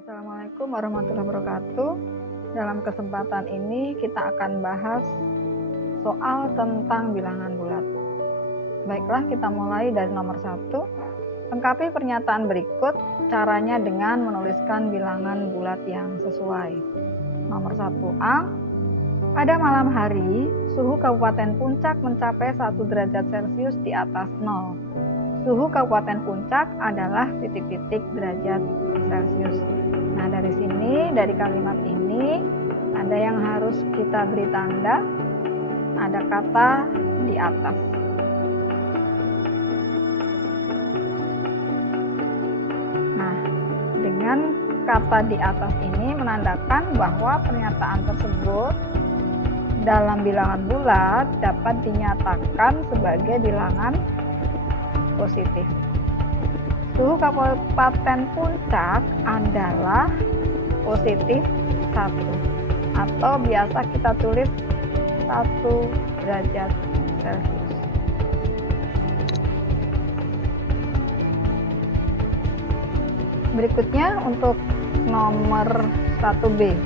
Assalamualaikum warahmatullahi wabarakatuh. Dalam kesempatan ini kita akan bahas soal tentang bilangan bulat. Baiklah, kita mulai dari nomor 1. Lengkapi pernyataan berikut caranya dengan menuliskan bilangan bulat yang sesuai. Nomor 1A. Pada malam hari, suhu Kabupaten Puncak mencapai 1 derajat Celcius di atas 0. Suhu Kabupaten Puncak adalah titik-titik derajat Celcius. Nah, dari sini, dari kalimat ini, ada yang harus kita beri tanda, ada kata di atas. Nah, dengan kata di atas ini menandakan bahwa pernyataan tersebut dalam bilangan bulat dapat dinyatakan sebagai bilangan positif. Suhu Kabupaten Puncak adalah positif 1 atau biasa kita tulis 1 derajat Celcius. Berikutnya untuk nomor 1B.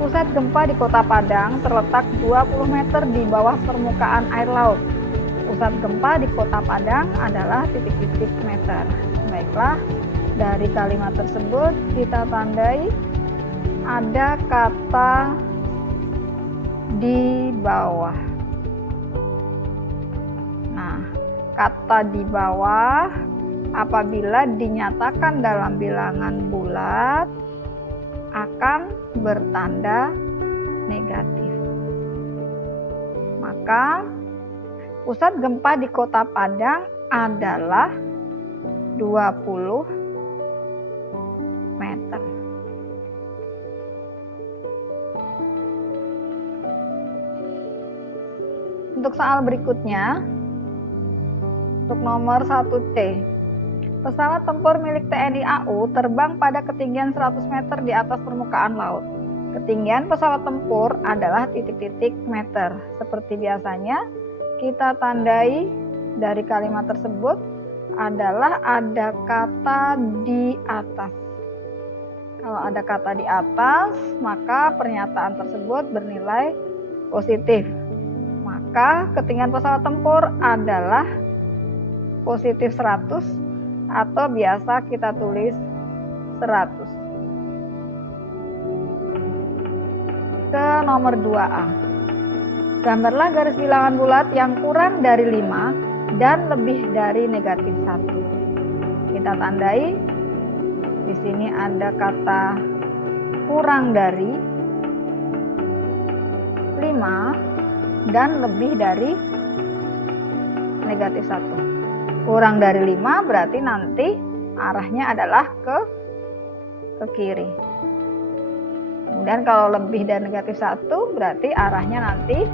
Pusat gempa di Kota Padang terletak 20 meter di bawah permukaan air laut. Pusat gempa di Kota Padang adalah titik-titik meter. Baiklah, dari kalimat tersebut kita tandai ada kata di bawah. Nah, kata di bawah apabila dinyatakan dalam bilangan bulat akan bertanda negatif. Maka pusat gempa di Kota Padang adalah 20 meter. Untuk soal berikutnya, untuk nomor 1C. Pesawat tempur milik TNI AU terbang pada ketinggian 100 meter di atas permukaan laut. Ketinggian pesawat tempur adalah titik-titik meter. Seperti biasanya, kita tandai dari kalimat tersebut adalah ada kata di atas. Kalau ada kata di atas, maka pernyataan tersebut bernilai positif. Maka ketinggian pesawat tempur adalah positif 100 atau biasa kita tulis 100. Ke nomor 2A. Gambarlah garis bilangan bulat yang kurang dari 5 dan lebih dari negatif 1. Kita tandai. Di sini ada kata kurang dari 5 dan lebih dari negatif 1. Kurang dari 5 berarti nanti arahnya adalah ke kiri. Kemudian kalau lebih dari negatif 1 berarti arahnya nanti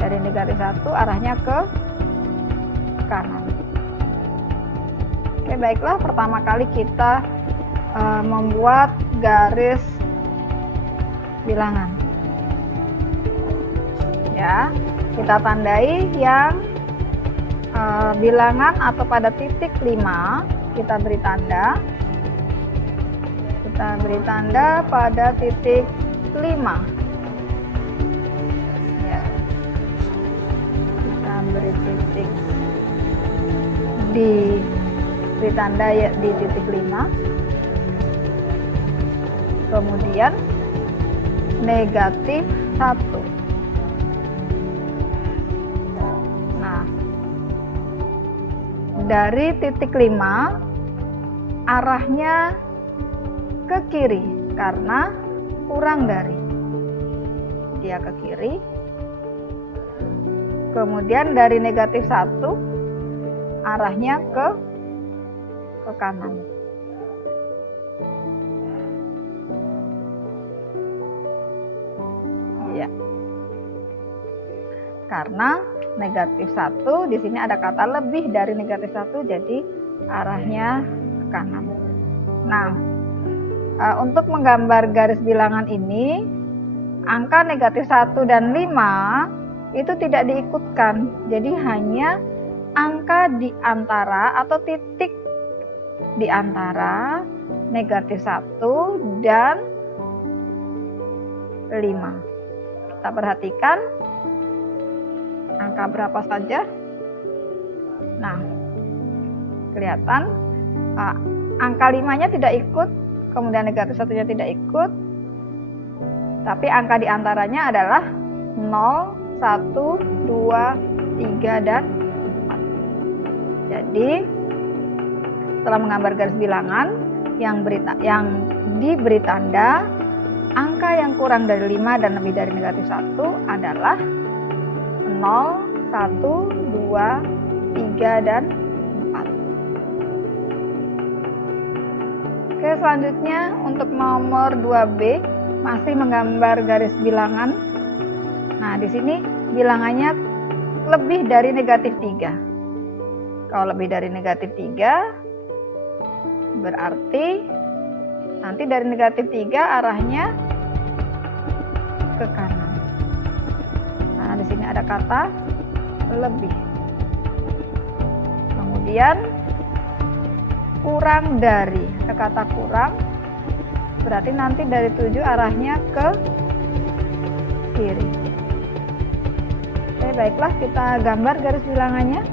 dari negatif 1 arahnya ke kanan. Oke, baiklah, pertama kali kita membuat garis bilangan. Ya, kita tandai yang bilangan atau pada titik 5 kita beri tanda. Kita beri tanda pada titik 5. Ya. Kita beri titik beri tanda ya di titik 5. Kemudian negatif 1. Dari titik 5 arahnya ke kiri karena kurang dari. Dia ke kiri. Kemudian dari negatif 1 arahnya ke kanan. Ya. Karena negatif 1 di sini ada kata lebih dari negatif 1, jadi arahnya ke kanan. Nah, untuk menggambar garis bilangan ini, angka negatif 1 dan 5 itu tidak diikutkan. Jadi hanya angka di antara atau titik di antara negatif 1, dan 5. Kita perhatikan angka berapa saja. Nah, kelihatan angka 5-nya tidak ikut, kemudian negatif 1-nya tidak ikut, tapi angka di antaranya adalah 0, 1, 2, 3, dan 4. Jadi setelah menggambar garis bilangan yang diberi tanda, angka yang kurang dari 5 dan lebih dari negatif 1 adalah 0, 1, 2, 3, dan 4. Oke, selanjutnya untuk nomor 2B masih menggambar garis bilangan. Nah, di sini bilangannya lebih dari negatif 3. Kalau lebih dari negatif 3 berarti nanti dari negatif 3 arahnya ke kanan. Nah, di sini ada kata lebih. Kemudian kurang dari, ada kata kurang, berarti nanti dari 7 arahnya ke kiri. Oke, baiklah, kita gambar garis bilangannya.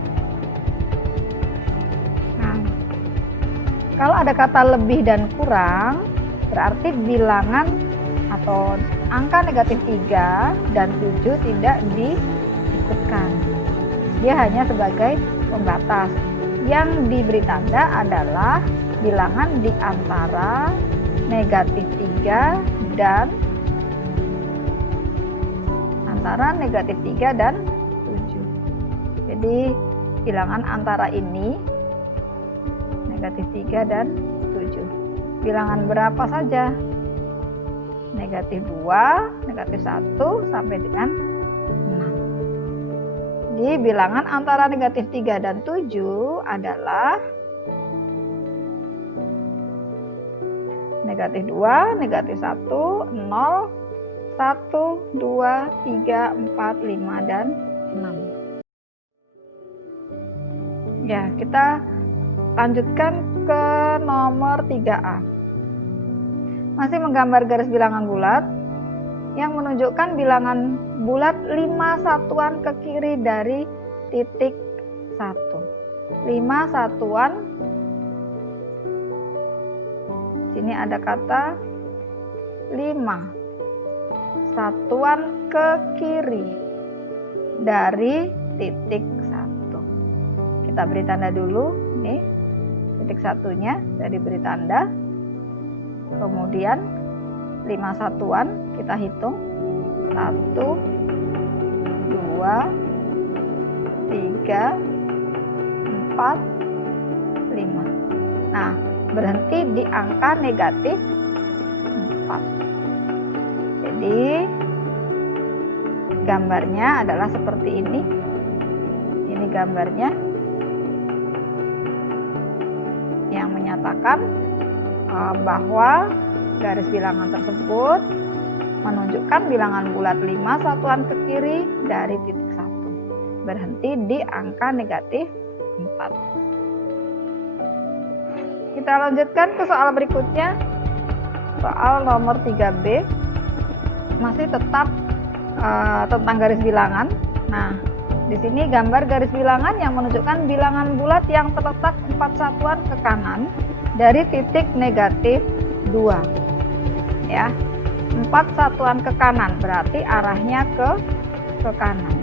Nah, kalau ada kata lebih dan kurang, berarti bilangan atau angka negatif 3 dan 7 tidak diikutkan. Dia hanya sebagai pembatas. Yang diberi tanda adalah bilangan di antara negatif 3 dan negatif 3 dan 7. Jadi bilangan antara ini negatif 3 dan 7. Bilangan berapa saja? Negatif 2, negatif 1, sampai dengan 6. Jadi bilangan antara negatif 3 dan 7 adalah negatif 2, negatif 1, 0, 1, 2, 3, 4, 5, dan 6. Ya, kita lanjutkan ke nomor 3A. Masih menggambar garis bilangan bulat yang menunjukkan bilangan bulat 5 satuan ke kiri dari titik 1. 5 satuan, sini ada kata 5 satuan ke kiri dari titik 1. Kita beri tanda dulu, nih titik satunya sudah diberi tanda. Kemudian 5 satuan kita hitung, 1, 2, 3, 4, 5. Nah, berhenti di angka negatif 4. Jadi gambarnya adalah seperti ini. Ini gambarnya yang menyatakan bahwa garis bilangan tersebut menunjukkan bilangan bulat 5 satuan ke kiri dari titik 1. Berhenti di angka negatif 4. Kita lanjutkan ke soal berikutnya. Soal nomor 3B. Masih tetap tentang garis bilangan. Nah, di sini gambar garis bilangan yang menunjukkan bilangan bulat yang terletak 4 satuan ke kanan dari titik negatif 2. Ya. 4 satuan ke kanan berarti arahnya ke kanan.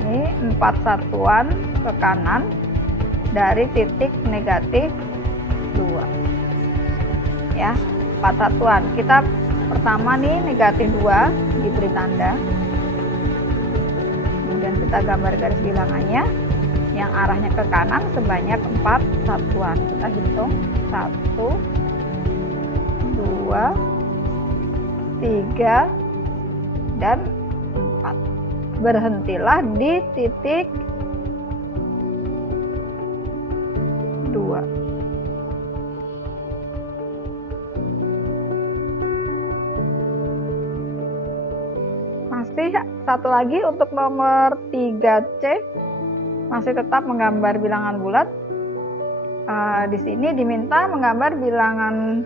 Ini 4 satuan ke kanan dari titik negatif 2. Ya, 4 satuan. Kita pertama nih negatif 2 diberi tanda. Kemudian kita gambar garis bilangannya yang arahnya ke kanan sebanyak 4 satuan. Kita hitung 1, 2, 3, dan 4. Berhentilah di titik 2. Masih satu lagi untuk nomor 3C, masih tetap menggambar bilangan bulat Di sini diminta menggambar bilangan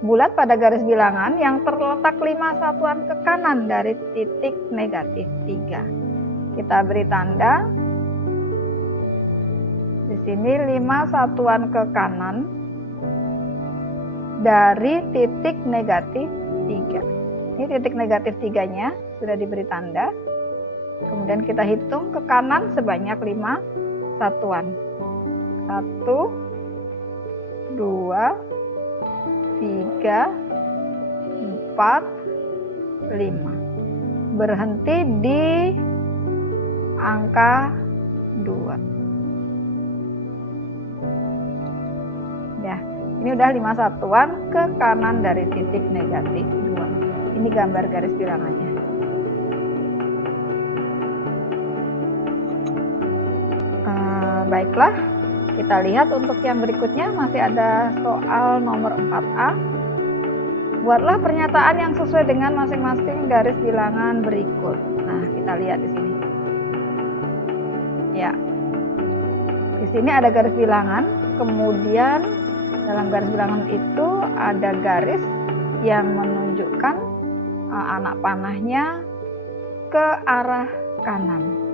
bulat pada garis bilangan yang terletak 5 satuan ke kanan dari titik negatif 3. Kita beri tanda. Di sini 5 satuan ke kanan dari titik negatif 3. Ini titik negatif 3-nya sudah diberi tanda. Kemudian kita hitung ke kanan sebanyak 5 satuan. 1, 2, 3, 4, 5. Berhenti di angka 2. Ya, ini udah 5 satuan ke kanan dari titik negatif 2. Ini gambar garis bilangannya. Baiklah, kita lihat untuk yang berikutnya masih ada soal nomor 4A. Buatlah pernyataan yang sesuai dengan masing-masing garis bilangan berikut. Nah, kita lihat di sini. Ya, di sini ada garis bilangan, kemudian dalam garis bilangan itu ada garis yang menunjukkan anak panahnya ke arah kanan.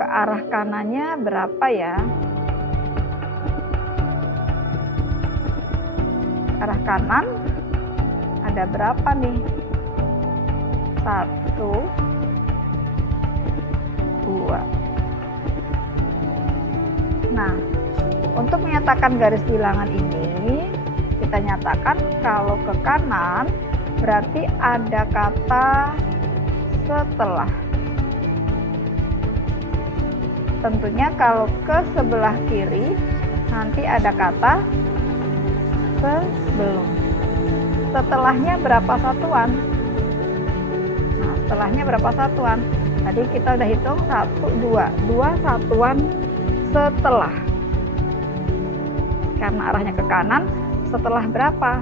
Ke arah kanannya berapa ya? Arah kanan ada berapa nih? 1, 2. Nah, untuk menyatakan garis bilangan ini, kita nyatakan kalau ke kanan berarti ada kata setelah. Tentunya kalau ke sebelah kiri nanti ada kata sebelum. Setelahnya berapa satuan? Nah, setelahnya berapa satuan? Tadi kita udah hitung 1, 2. 2 satuan setelah. Karena arahnya ke kanan, setelah berapa?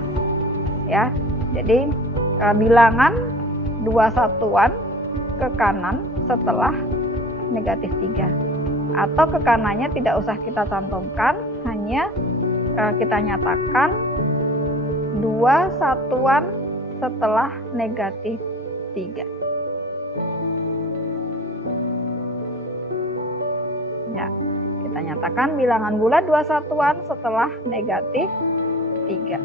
Ya, jadi bilangan 2 satuan ke kanan setelah negatif 3. Atau ke kanannya tidak usah kita cantumkan, hanya kita nyatakan 2 satuan setelah negatif 3. Ya, kita nyatakan bilangan bulat 2 satuan setelah negatif 3.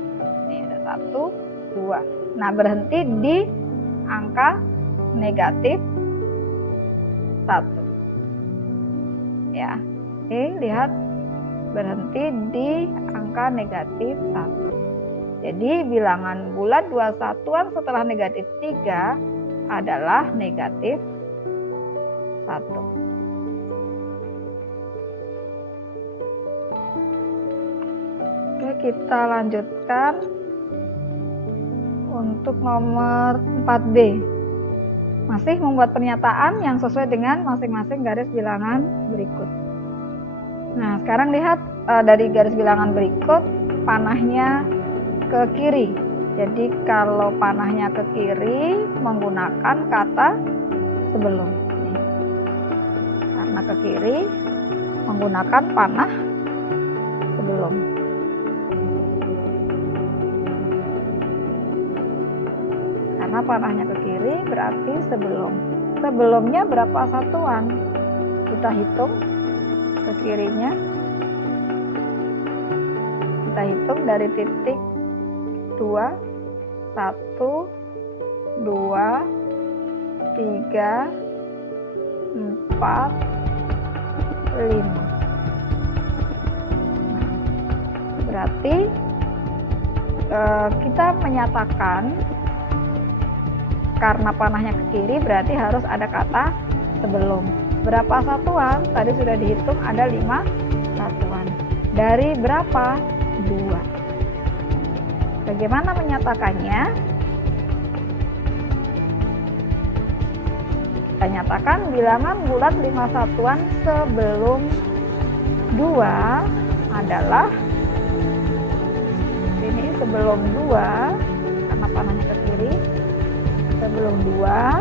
Ini ada 1, 2. Nah, berhenti di angka negatif 1. Ya, ini lihat berhenti di angka negatif 1. Jadi bilangan bulat 2 satuan setelah negatif 3 adalah negatif 1. Oke, kita lanjutkan untuk nomor 4B. Masih membuat pernyataan yang sesuai dengan masing-masing garis bilangan berikut. Nah, sekarang lihat dari garis bilangan berikut, panahnya ke kiri. Jadi kalau panahnya ke kiri menggunakan kata sebelum. Karena ke kiri menggunakan panah sebelum. Karena panahnya ke kiri berarti sebelum. Sebelumnya berapa satuan? Kita hitung ke kirinya. Kita hitung dari titik 2, 1, 2, 3, 4, 5. Berarti kita menyatakan karena panahnya ke kiri berarti harus ada kata sebelum. Berapa satuan? Tadi sudah dihitung ada 5 satuan. Dari berapa? 2. Bagaimana menyatakannya? Kita nyatakan bilangan bulat 5 satuan sebelum 2 adalah ini sebelum 2 karena panahnya ke kiri. Sebelum 2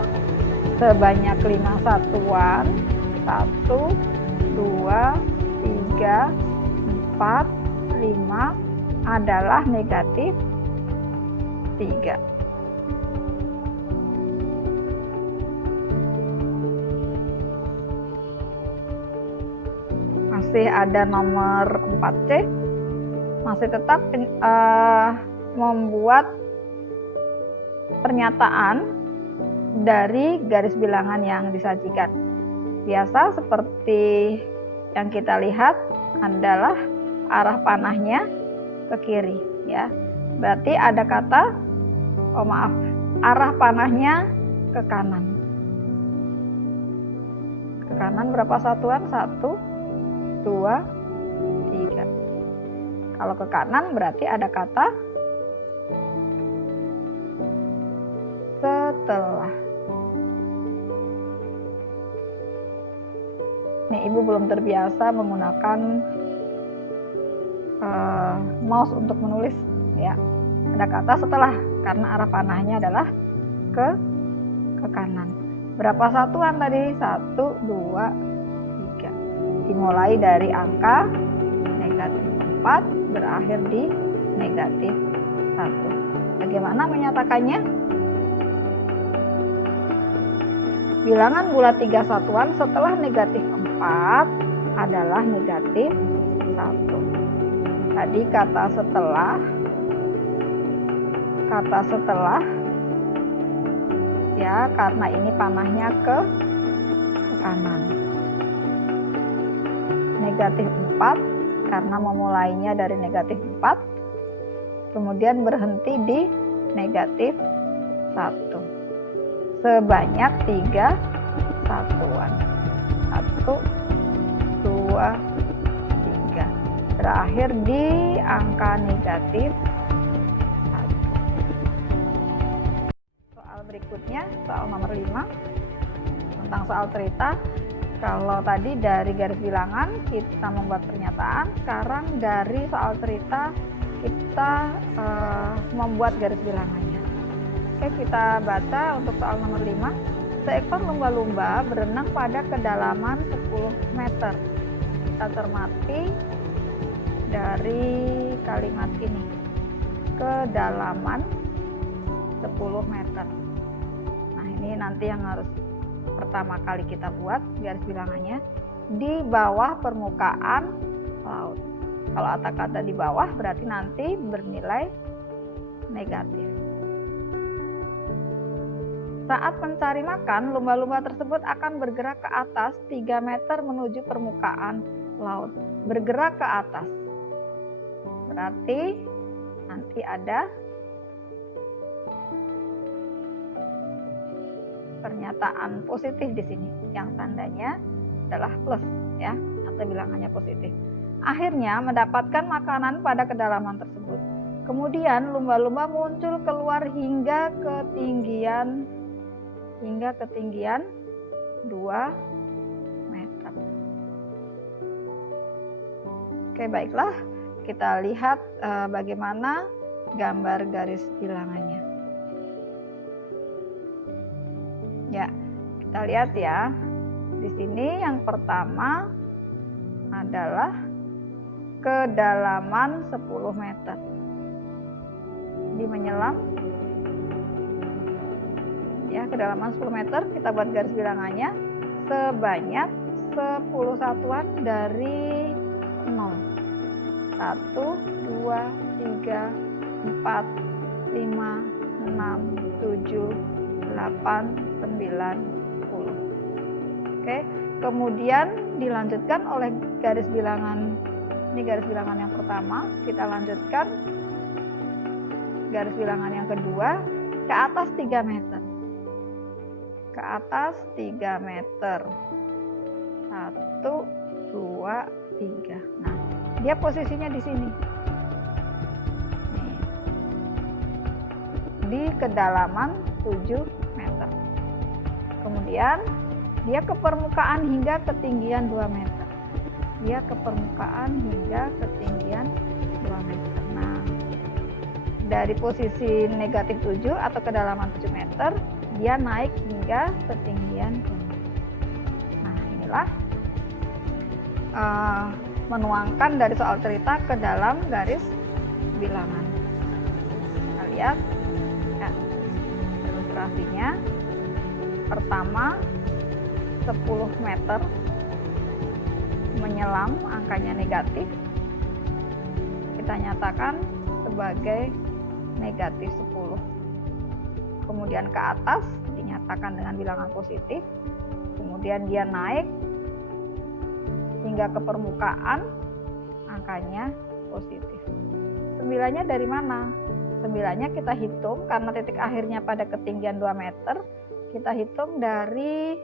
sebanyak 5 satuan. 1, 2, 3, 4, 4, 5 adalah negatif 3. Masih ada nomor 4C, masih tetap membuat pernyataan dari garis bilangan yang disajikan. Biasa seperti yang kita lihat adalah arah panahnya ke kiri, ya. Berarti ada kata, arah panahnya ke kanan. Ke kanan berapa satuan? 1, 2, 3. Kalau ke kanan berarti ada kata setelah. Nih, Ibu belum terbiasa menggunakan mouse untuk menulis, ya. Ada kata setelah karena arah panahnya adalah ke kanan. Berapa satuan tadi? 1, 2, 3. Dimulai dari angka negatif 4 berakhir di negatif 1. Bagaimana menyatakannya? Bilangan bulat 3 satuan setelah negatif 4 adalah negatif 1. Tadi kata setelah ya, karena ini panahnya ke kanan. Negatif 4 karena memulainya dari negatif 4, kemudian berhenti di negatif 1. Sebanyak 3 satuan. 1, 2, 3. Berakhir di angka negatif 1. Soal berikutnya, soal nomor 5, tentang soal cerita. Kalau tadi dari garis bilangan kita membuat pernyataan, sekarang dari soal cerita kita membuat garis bilangannya. Oke, kita baca untuk soal nomor 5. Seekor lumba-lumba berenang pada kedalaman 10 meter. Kita cermati dari kalimat ini. Kedalaman 10 meter. Nah, ini nanti yang harus pertama kali kita buat garis bilangannya di bawah permukaan laut. Kalau kata-kata di bawah berarti nanti bernilai negatif. Saat mencari makan, lumba-lumba tersebut akan bergerak ke atas 3 meter menuju permukaan laut. Bergerak ke atas. Berarti nanti ada pernyataan positif di sini yang tandanya adalah plus, ya, atau bilangannya positif. Akhirnya mendapatkan makanan pada kedalaman tersebut. Kemudian lumba-lumba muncul keluar hingga ketinggian 2 meter. Oke, baiklah, kita lihat bagaimana gambar garis bilangannya. Ya, kita lihat ya. Di sini yang pertama adalah kedalaman 10 meter. Di menyelam, ya, kedalaman 10 meter, kita buat garis bilangannya sebanyak 10 satuan dari 0. 1, 2, 3, 4, 5, 6, 7, 8, 9, 10. Oke, kemudian dilanjutkan oleh garis bilangan, ini garis bilangan yang pertama, kita lanjutkan garis bilangan yang kedua ke atas 3 meter. Ke atas 3 meter. 1, 2, 3. Nah, dia posisinya di sini. Nih. Di kedalaman 7 meter. Kemudian dia ke permukaan hingga ketinggian 2 meter. Dia ke permukaan hingga ketinggian 2 meter. Nah, dari posisi negatif 7 atau kedalaman 7 meter, dia naik hingga ketinggian 2 meter. Nah, inilah menuangkan dari soal cerita ke dalam garis bilangan. Kita lihat ya, ilustrasinya. Pertama, 10 meter menyelam, angkanya negatif, kita nyatakan sebagai negatif 10. Kemudian ke atas dinyatakan dengan bilangan positif. Kemudian dia naik hingga ke permukaan, angkanya positif. 9-nya dari mana? 9-nya kita hitung karena titik akhirnya pada ketinggian 2 meter. Kita hitung dari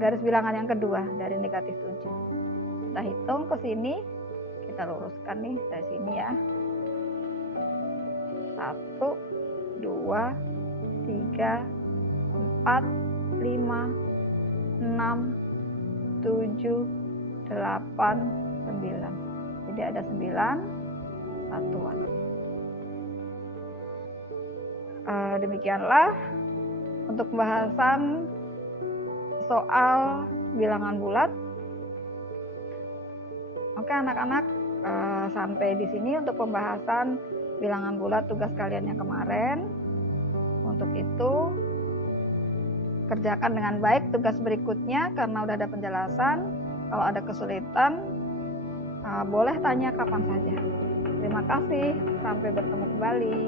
garis bilangan yang kedua, dari negatif 7. Kita hitung ke sini, kita luruskan nih dari sini ya. 1, 2, 3, 4, 5, 6, 7, 8, 9. Jadi ada 9 satuan. Demikianlah untuk pembahasan soal bilangan bulat. Oke anak-anak, sampai di sini untuk pembahasan bilangan bulat tugas kalian yang kemarin. Untuk itu kerjakan dengan baik tugas berikutnya karena udah ada penjelasan. Kalau ada kesulitan boleh tanya kapan saja. Terima kasih, sampai bertemu kembali.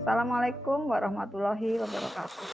Assalamualaikum warahmatullahi wabarakatuh.